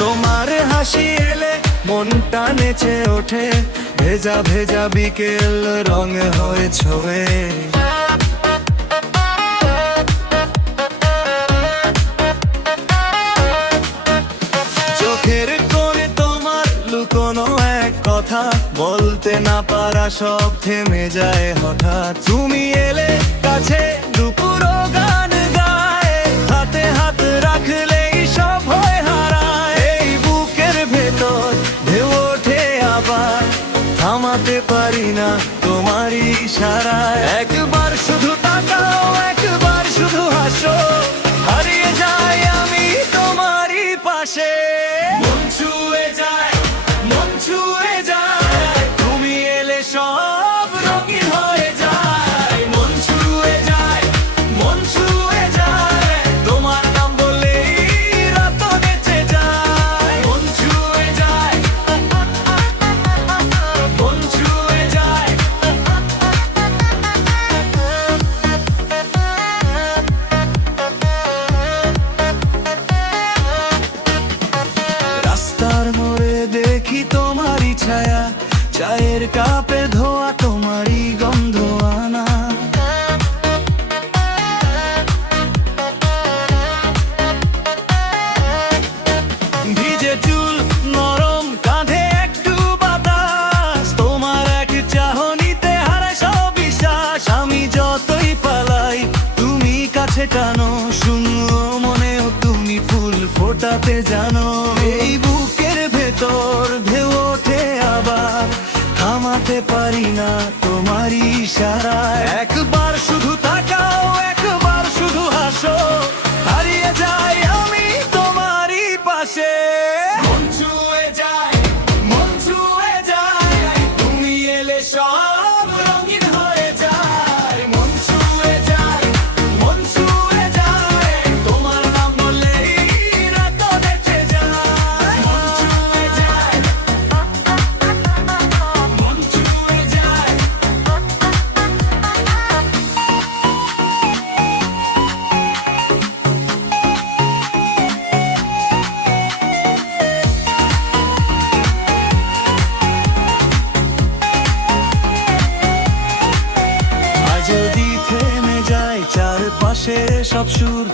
তোমার হাসি এলে মনটা নেচে ওঠে, ভেজা ভেজা বিকেল রঙ হয়ে ছোঁয়ে। চোখের কোণে তোমার লুকোনো এক কথা, বলতে না পারা সব থেমে যায় হঠাৎ। তুমি এলে কাছে দুপুরো গান গায়, হাতে হাত রাখলেই সব হয় হারায়। এই বুকের ভেতর ঢেউ ওঠে আবার, থামাতে পারি না তোমারই ইশারায়। একবার শুধু তাকাও, একবার শুধু হাসো, হারিয়ে যাই আমি তোমারই পাশে। মন ছুঁয়ে যায়, মন ছুঁয়ে যায়, তুমি এলে সব রঙিন হয়ে যায়। মন ছুঁয়ে যায়, মন ছুঁয়ে যায়, তোমার নাম বললেই রাত নেচে যায়। মন ছুঁয়ে যায়, মন ছুঁয়ে যায়। রাস্তার মোড়ে দেখি তোমারই ছায়া, চায়ের কাপে ধোয়া তোমারই গন্ধ আনা। ভিজে চুল নরম কাঁধে একটু বাতাস, তোমার এক চাহনিতে হারায় সব বিশ্বাস। আমি যতই পালাই তুমি কাছে টানো, শূন্য মনেও তুমি ফুল ফোটাতে জানো। এই বুকের ভেতর ঢেউ ওঠে আবার, থামাতে পারি না তোমারই ইশারায়। একবার শুধু তাকাও, একবার শুধু হাসো, হারিয়ে যাই আমি তোমারই পাশে। মন ছুঁয়ে যায়, মন ছুঁয়ে যায়, তুমি এলে সব রঙিন হয়ে যায়। মন ছুঁয়ে যায়, মন ছুঁয়ে যায়, তোমার নাম বললেই রাত নেচে যায়। মন ছুঁয়ে যায়, মন ছুঁয়ে যায়। আর যদি থেমে যায় চারপাশে সব সুর,